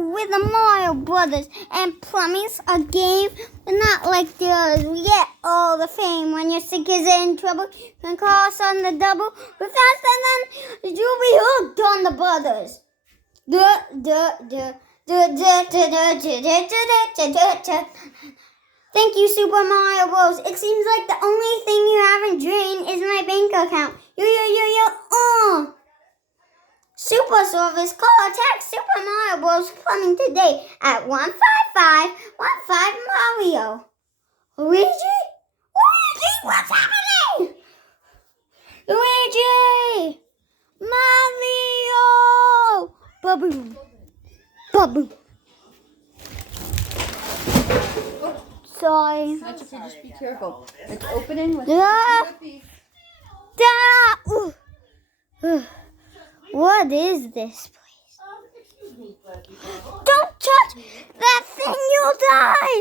with the Mario Brothers, and plumbing's a game, but not like the others. We get all the fame when your sick is in trouble. You can call us on the double. We're faster than you'll be hooked on the brothers. Thank you, Super Mario Bros. It seems like the only thing you haven't drained is my bank account. Super service, call or text Super Mario Bros. Plumbing today at 15515 Mario. Luigi? Luigi, what's happening? Luigi! Mario! Ba-boom. Ba-boom. Sorry. Just be careful. It's opening. What is this place? Don't touch that thing, you'll die!